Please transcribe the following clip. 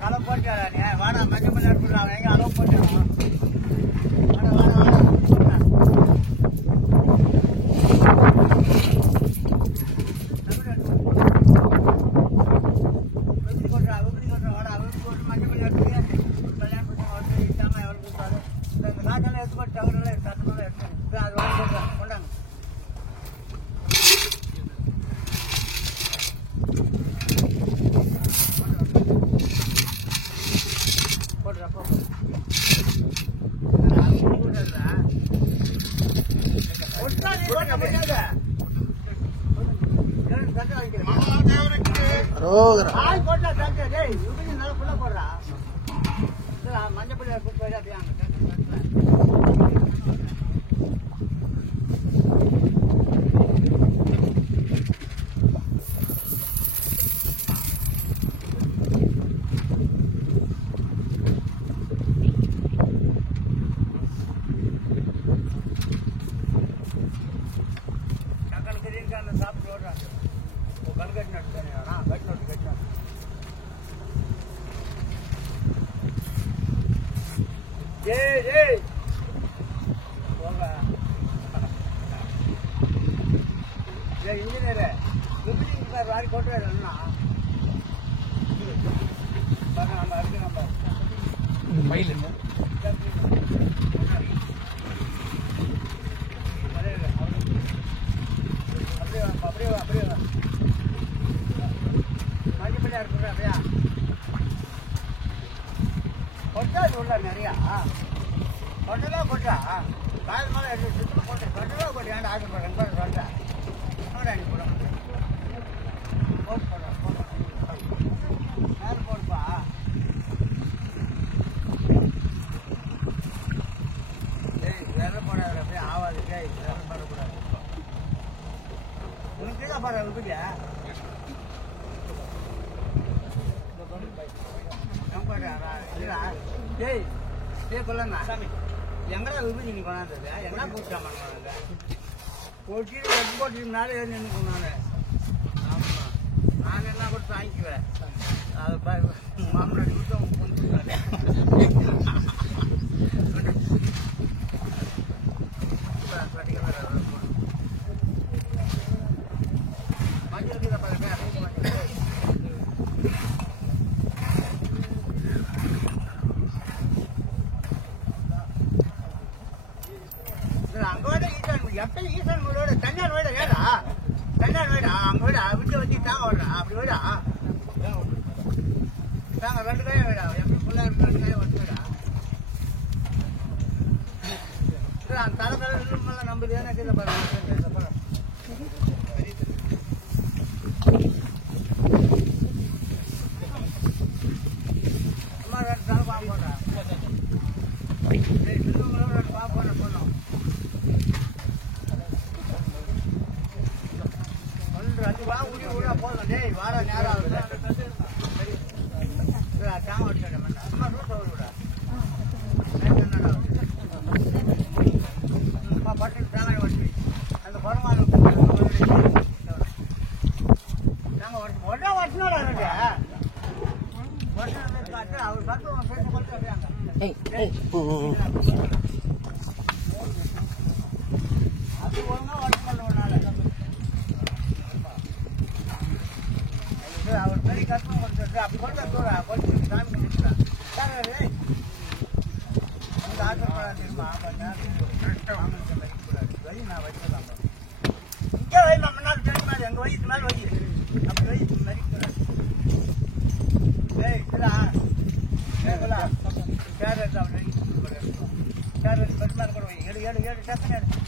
களை போட்டு வாடா மஞ்சள் மணி எடுத்துடுறாங்க எங்க அளவு போட்டு மஞ்சப்பள்ளி சாப்பிட்டு ஓடுறாங்க கல்கட்டி நட்டு தானே கட்டினோட்டு इंजीनियर वारी को எங்கடா விபதி நீ கொண்டாந்தது என்ன கூப்பிட்டாம போட்டினாலே நின்று கொண்டாந்து ஆமா நான் என்ன கொடுத்து வாங்கிக்குவேன் அது மாமனாடி கொடுத்து கொண்டுருக்காரு மஞ்சள் எப்ப ஈசன் உங்களோட தனியார் வீட ஏடா தனியார் வீடா அங்க வீடா விட்டு வச்சு தாங்க விடுறா அப்படி வீடா தாங்க ரெண்டு கையா வீடா எப்படி ஃபுல்லா ரெண்டு கையா வச்சு வீடா தலை தலை நம்புது ஏன்னா கீழே பாருங்க அம்மா ரெண்டு தலை பா போடுறா ரெண்டு பா போடுற சொன்னோம் போதும் டேய் வார நேரம் ஆகுது தாங்க வச்சுட்டேன் அம்மா ரூட் விடா அம்மா பட்டு தாங்க வச்சு அந்த பரமாறு நாங்கள் உடனே வச்சுனாடா காட்டு அவர் கட்டு பேச கொடுத்து அப்படியாங்க அது ஒழுங்கா வச்சு பண்ணுவோம் அவர் பெரிய கஷ்டம் கொடுத்துருக்கு அப்படி கொண்டு கொஞ்சம் சாமி கொடுத்துட்டான் அந்த ஆசைப்படாது இருமா வை நான் வச்சுதான் இங்கே வை நம்ம நாள் தெரியுமா எங்கள் வயசு மேலே வை அப்படி வை மதிக்கூடாது கேரட் அப்படி கேரட் பெருமாள் கூட வை 7 டக்குன்னு